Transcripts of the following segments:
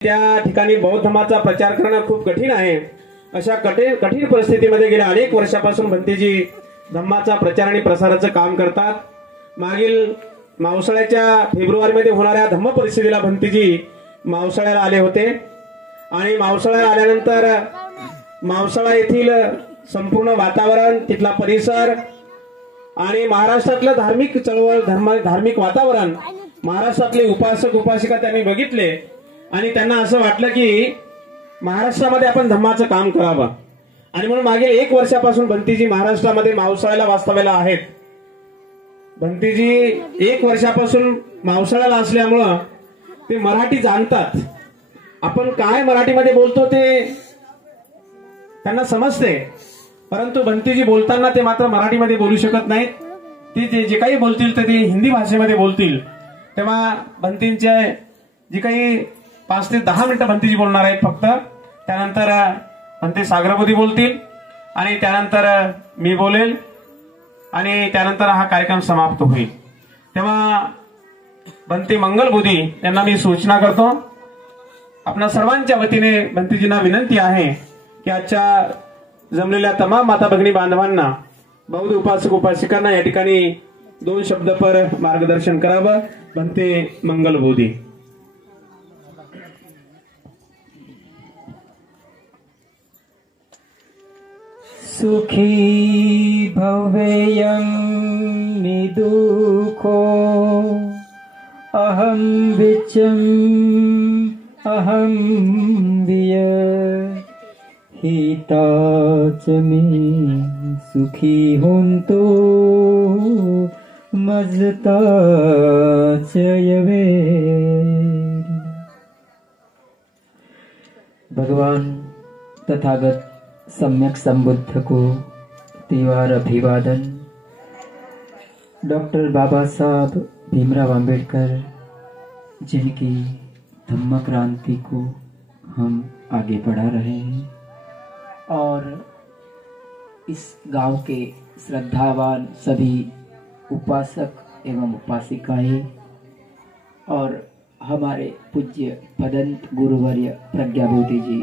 त्या ठिकाणी बौद्ध धर्माचा प्रचार करणं खूप कठीण आहे। अशा कठीण परिस्थितीमध्ये गेल्या अनेक वर्षापासून भंतेजी धम्माचा प्रचार आणि प्रसाराचं काम करतात। मागील मावसाळ्याच्या फेब्रुवारीमध्ये होणाऱ्या धम्म परिषदेला भंतेजी मावसाळ्याला आले होते आणि मावसाळ्याला आल्यानंतर मावसाळा येथील संपूर्ण वातावरण, तिथला परिसर आणि महाराष्ट्रातलं धार्मिक चळवळ, धार्मिक वातावरण, महाराष्ट्रातले उपासक उपासिका त्यांनी बघितले आणि त्यांना असं वाटलं की महाराष्ट्रामध्ये आपण धम्माचं काम करावं आणि म्हणून मागील 1 वर्षापासून भंतेजी महाराष्ट्रामध्ये मावसाळ्याला वास्तव्याला आहेत। भंतेजी 1 वर्षापासून मावसाळ्याला असल्यामुळं ते मराठी जाणतात। आपण काय मराठीमध्ये बोलतो ते त्यांना समजते, परंतु भंतेजी बोलताना ते मात्र मराठीमध्ये बोलू शकत नाहीत। ते जे काही बोलतील ते हिंदी भाषेमध्ये बोलतील। तेव्हा भंतेंचे जे काही 5 ते 10 मिनिटं भंतेजी बोलणार आहेत फक्त, त्यानंतर भंते सागरबोधी बोलतील आणि त्यानंतर मी बोलेल आणि त्यानंतर हा कार्यक्रम समाप्त होईल। तेव्हा भंते मंगलबोधी यांना मी सूचना करतो, आपल्या सर्वांच्या वतीने भंतेजींना विनंती आहे की आजच्या जमलेल्या तमाम माता भगिनी बांधवांना, बौद्ध उपासक उपासिकांना या ठिकाणी 2 शब्द पर मार्गदर्शन करावं। भंते मंगलबोधी। सुखी भवेयं निदुखो अहं विचम अहं विय हिताच में सुखी होंतो मजताच यवे। भगवान तथागत सम्यक संबुद्ध को त्रिवार अभिवादन। डॉक्टर बाबा साहब भीमराव अंबेडकर जिनकी धम्म क्रांति को हम आगे बढ़ा रहे हैं और इस गांव के श्रद्धावान सभी उपासक एवं उपासिकाएं और हमारे पूज्य भदंत गुरुवर्य प्रज्ञाबोधि जी,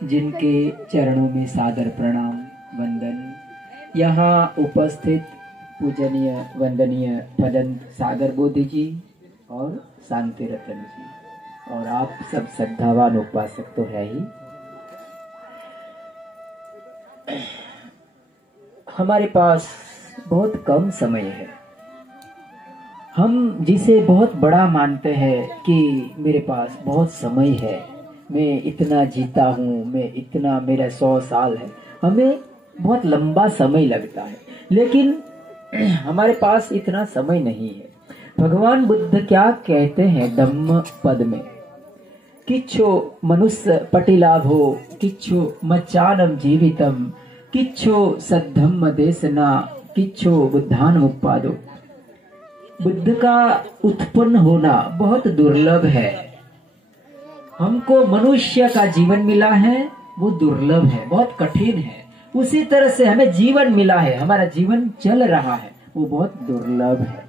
जिनके चरणों में सादर प्रणाम वंदन। यहाँ उपस्थित पूजनीय वंदनीय भदंत सागर बोधि जी और शांति रतन जी और आप सब श्रद्धावान उपासक तो है ही। हमारे पास बहुत कम समय है। हम जिसे बहुत बड़ा मानते हैं कि मेरे पास बहुत समय है, मैं इतना जीता हूँ, मैं इतना, मेरा 100 साल है, हमें बहुत लंबा समय लगता है, लेकिन हमारे पास इतना समय नहीं है। भगवान बुद्ध क्या कहते हैं धम्म पद में, किच्छो मनुष्य पटिलाभो किच्छो मच्चानम जीवितम किच्छो सद्धम्म देशना किच्छो बुद्धानुपादो। बुद्ध का उत्पन्न होना बहुत दुर्लभ है। हमको मनुष्य का जीवन मिला है वो दुर्लभ है, बहुत कठिन है। उसी तरह से हमें जीवन मिला है, हमारा जीवन चल रहा है, वो बहुत दुर्लभ है।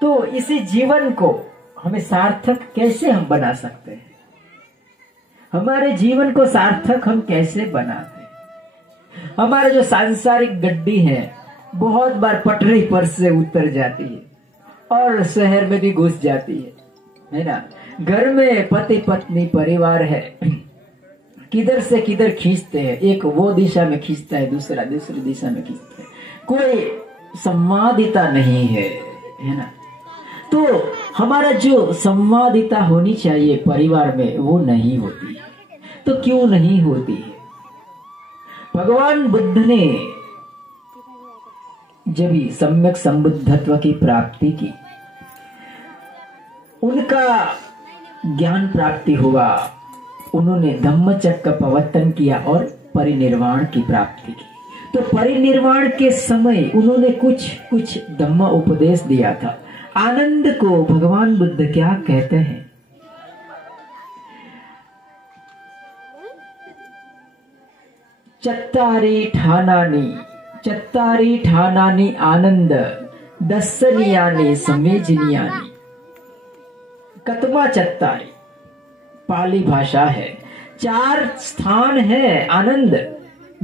तो इसी जीवन को हमें सार्थक कैसे हम बना सकते हैं? हमारे जीवन को सार्थक हम कैसे बनाते हैं? हमारे जो सांसारिक गड्डी है बहुत बार पटरी पर से उतर जाती है और शहर में भी घुस जाती है ना। घर में पति पत्नी परिवार है, किधर से किधर खींचते हैं, एक वो दिशा में खींचता है, दूसरा दूसरी दिशा में खींचते हैं, कोई संवादिता नहीं है ना। तो हमारा जो संवादिता होनी चाहिए परिवार में वो नहीं होती है। तो क्यों नहीं होती है? भगवान बुद्ध ने जब ही सम्यक संबुद्धत्व की प्राप्ति की, उनका ज्ञान प्राप्ति हुआ, उन्होंने धम्मचक्र का प्रवर्तन किया और परिनिर्वाण की प्राप्ति की। तो परिनिर्वाण के समय उन्होंने कुछ धम्म उपदेश दिया था। आनंद को भगवान बुद्ध क्या कहते हैं? चत्तारी ठानानि आनंद दर्शनीयानि समेजनीयानि। कतमा चत्तारी, पाली भाषा है। 4 स्थान है आनंद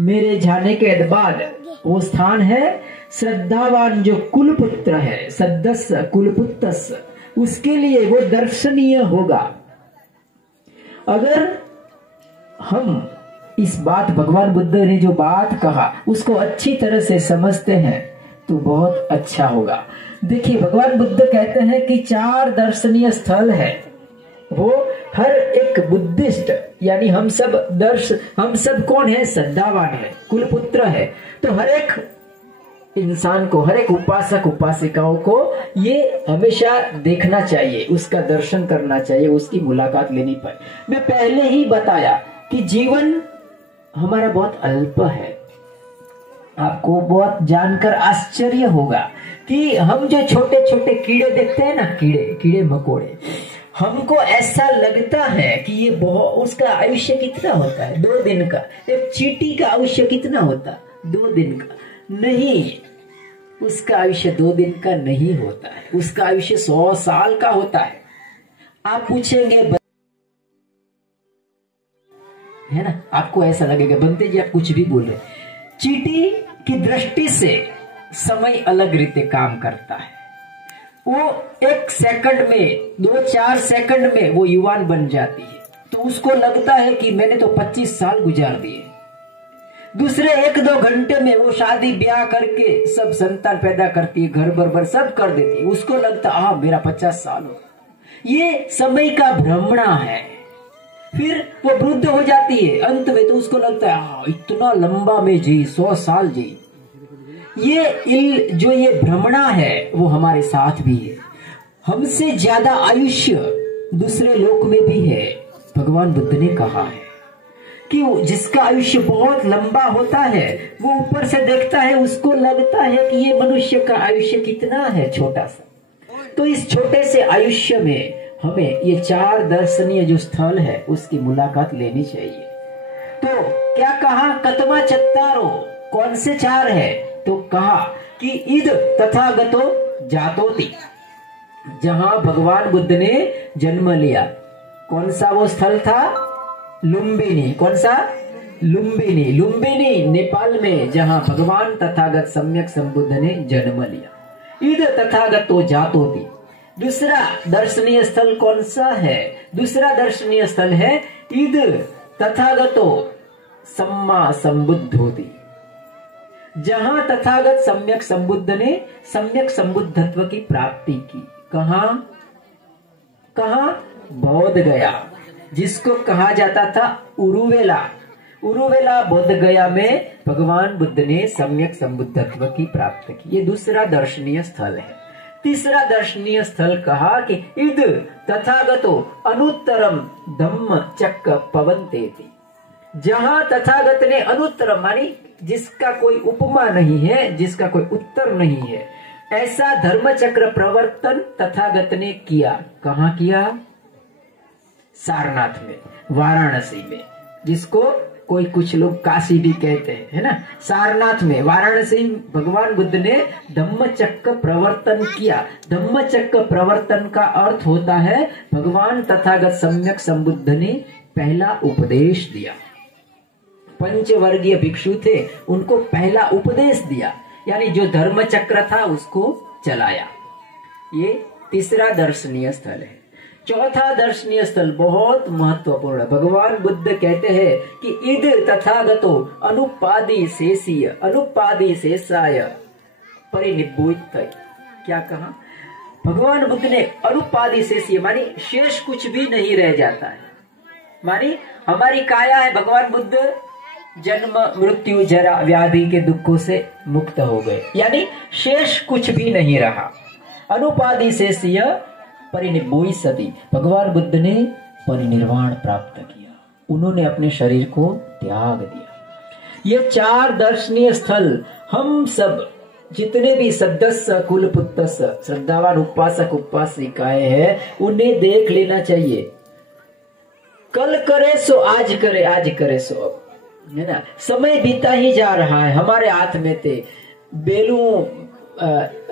मेरे जाने के बाद। वो स्थान है श्रद्धावान जो कुलपुत्र है, सदस्य कुलपुत्रस्य, उसके लिए वो दर्शनीय होगा। अगर हम इस बात भगवान बुद्ध ने जो बात कहा उसको अच्छी तरह से समझते हैं तो बहुत अच्छा होगा। देखिए भगवान बुद्ध कहते हैं कि 4 दर्शनीय स्थल है। वो हर एक बुद्धिस्ट यानी हम सब कौन है? श्रद्धावान है, कुलपुत्र है। तो हर एक इंसान को, हर एक उपासक उपासिकाओं को ये हमेशा देखना चाहिए, उसका दर्शन करना चाहिए, उसकी मुलाकात लेनी पड़े। मैं पहले ही बताया कि जीवन हमारा बहुत अल्प है। आपको बहुत जानकर आश्चर्य होगा कि हम जो छोटे छोटे कीड़े देखते हैं ना, कीड़े मकोड़े, हमको ऐसा लगता है कि ये बहुत, उसका आयुष्य कितना होता है? 2 दिन का। एक चींटी का आयुष्य कितना होता? 2 दिन का। नहीं, उसका आयुष्य 2 दिन का नहीं होता है, उसका आयुष्य 100 साल का होता है। आप पूछेंगे, है ना, आपको ऐसा लगेगा बनते जी आप कुछ भी बोल रहे। चींटी की दृष्टि से समय अलग रीते काम करता है। वो 1 सेकंड में, 2-4 सेकंड में वो युवान बन जाती है, तो उसको लगता है कि मैंने तो 25 साल गुजार दिए। दूसरे 1-2 घंटे में वो शादी ब्याह करके सब संतान पैदा करती है, घर बरबर सब कर देती है, उसको लगता है मेरा 50 साल हो। ये समय का भ्रमणा है। फिर वो वृद्ध हो जाती है, अंत में तो उसको लगता है इतना लंबा में जी, 100 साल जी। जो ये भ्रमणा है वो हमारे साथ भी है। हमसे ज्यादा आयुष्य दूसरे लोक में भी है। भगवान बुद्ध ने कहा है कि जिसका आयुष्य बहुत लंबा होता है वो ऊपर से देखता है, उसको लगता है कि ये मनुष्य का आयुष्य कितना है, छोटा सा। तो इस छोटे से आयुष्य में हमें ये 4 दर्शनीय जो स्थल है उसकी मुलाकात लेनी चाहिए। तो क्या कहा? कतमा चत्तारो, कौन से 4 है? तो कहा कि इद तथागतो जातोति, जहां भगवान बुद्ध ने जन्म लिया। कौन सा वो स्थल था? लुम्बिनी। कौन सा? लुम्बिनी। लुम्बिनी नेपाल में, जहां भगवान तथागत सम्यक संबुद्ध ने जन्म लिया। इद तथागतो जातोति। दूसरा दर्शनीय स्थल कौन सा है? दूसरा दर्शनीय स्थल है इद तथागतो सम्मा संबुद्धोति, जहां तथागत सम्यक संबुद्ध ने सम्यक संबुद्धत्व की प्राप्ति की। कहा? बोध गया, जिसको कहा जाता था उरुवेला। बोध गया में भगवान बुद्ध ने सम्यक संबुद्धत्व की प्राप्ति की। ये दूसरा दर्शनीय स्थल है। तीसरा दर्शनीय स्थल कहा कि इद तथागतो अनुत्तरम धम्म चक्र पवन्तेति, जहां तथागत ने अनुत्तरम मानी जिसका कोई उपमा नहीं है, जिसका कोई उत्तर नहीं है, ऐसा धर्म चक्र प्रवर्तन तथागत ने किया। कहाँ किया? सारनाथ में, वाराणसी में, जिसको कोई कुछ लोग काशी भी कहते हैं, है ना। सारनाथ में, वाराणसी, भगवान बुद्ध ने धम्मचक्र प्रवर्तन किया। धम्मचक्र प्रवर्तन का अर्थ होता है भगवान तथागत सम्यक संबुद्ध ने पहला उपदेश दिया। पंचवर्गीय भिक्षु थे, उनको पहला उपदेश दिया, यानी जो धर्म चक्र था उसको चलाया। ये तीसरा दर्शनीय स्थल है। चौथा दर्शनीय स्थल बहुत महत्वपूर्ण है। भगवान बुद्ध कहते हैं कि इद तथागतो अनुपादि शेषाय परिनिब्बुत। क्या कहा? भगवान बुद्ध ने अनुपादि शेषीय मानी शेष कुछ भी नहीं रह जाता है। मानी हमारी काया है, भगवान बुद्ध जन्म मृत्यु जरा व्याधि के दुखों से मुक्त हो गए, यानी शेष कुछ भी नहीं रहा। अनुपादि शेषीय परिनिब्बुत सती, भगवान बुद्ध ने परिनिर्वाण प्राप्त किया, उन्होंने अपने शरीर को त्याग दिया। ये 4 दर्शनीय स्थल हम सब जितने भी सदस्य कुलपुत्र श्रद्धावान उपासक उपासिकाएं हैं उन्हें देख लेना चाहिए। कल करे सो आज करे, आज करे सो अब, है ना। समय बीता ही जा रहा है, हमारे हाथ में थे बेलू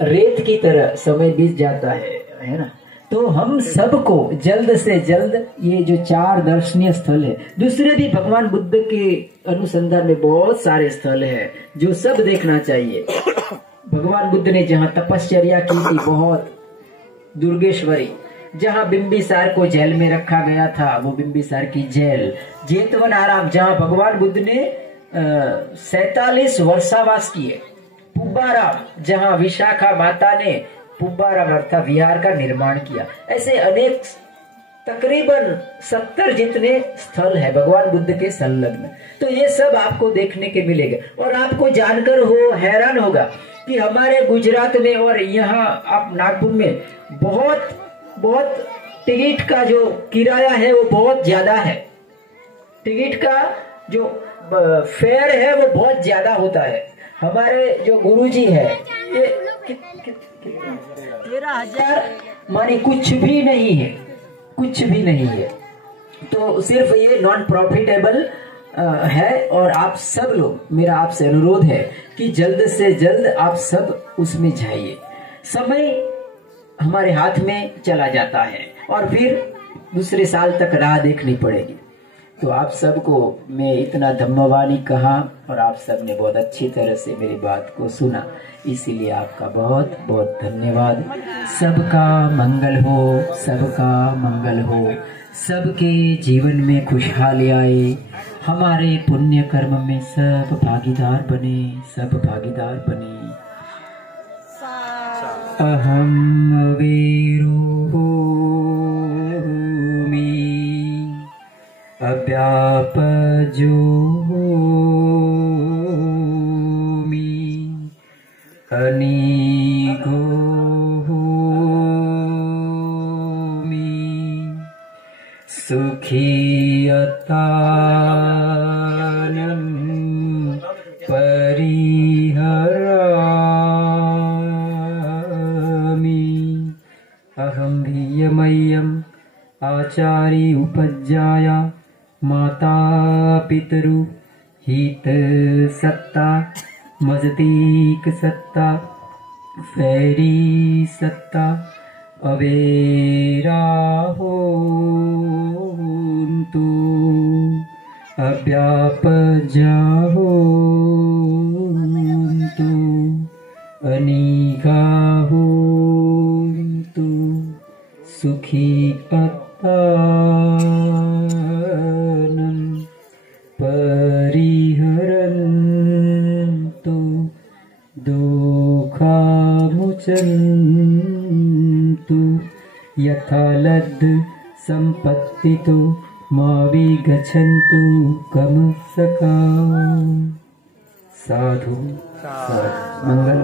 रेत की तरह समय बीत जाता है ना। तो हम सबको जल्द से जल्द ये जो 4 दर्शनीय स्थल है, दूसरे भी भगवान बुद्ध के अनुसंधान में बहुत सारे स्थल है जो सब देखना चाहिए। भगवान बुद्ध ने जहाँ तपश्चर्या की थी, बहुत दुर्गेश्वरी, जहाँ बिंबिसार को जेल में रखा गया था, वो बिंबिसार की जेल, जेतवन आराम जहाँ भगवान बुद्ध ने 47 वर्षावास किए, पुब्बाराम जहाँ विशाखा माता ने पुब्बाराम अर्थात विहार का निर्माण किया, ऐसे अनेक तकरीबन 70 जितने स्थल है भगवान बुद्ध के संलग्न। तो ये सब आपको देखने के मिलेगा और आपको जानकर हो हैरान होगा कि हमारे गुजरात में और यहाँ आप नागपुर में बहुत टिकट का जो किराया है वो बहुत ज्यादा है। टिकट का जो फेयर है वो बहुत ज्यादा होता है। हमारे जो गुरुजी है ये 13,000 माने कुछ भी नहीं है, कुछ भी नहीं है। तो सिर्फ ये नॉन प्रॉफिटेबल है और आप सब लोग, मेरा आपसे अनुरोध है कि जल्द से जल्द आप सब उसमें जाइए। समय हमारे हाथ में चला जाता है और फिर दूसरे साल तक राह देखनी पड़ेगी। तो आप सबको मैं इतना धम्मवाणी कहा और आप सब ने बहुत अच्छी तरह से मेरी बात को सुना, इसीलिए आपका बहुत बहुत धन्यवाद। सबका मंगल हो, सबका मंगल हो, सबके जीवन में खुशहाली आए, हमारे पुण्य कर्म में सब भागीदार बने, सब भागीदार बने। अहम वीरो अव्यापजोमि अनिगोमि सुखीयतानं परिहरामि अहं धियमह्यम् आचार्य उपज्याया माता पितरु हित सत्ता मजतीक सत्ता फैरी सत्ता अवेरा होन्तु अव्यापजा होन्तु अनिगा होन्तु सुखी परिहरन्तु दुःखामुचन्तु यथा लब्ध सम्पत्तितो मा विगच्छन्तु कमसका। साधु साधु मंगल।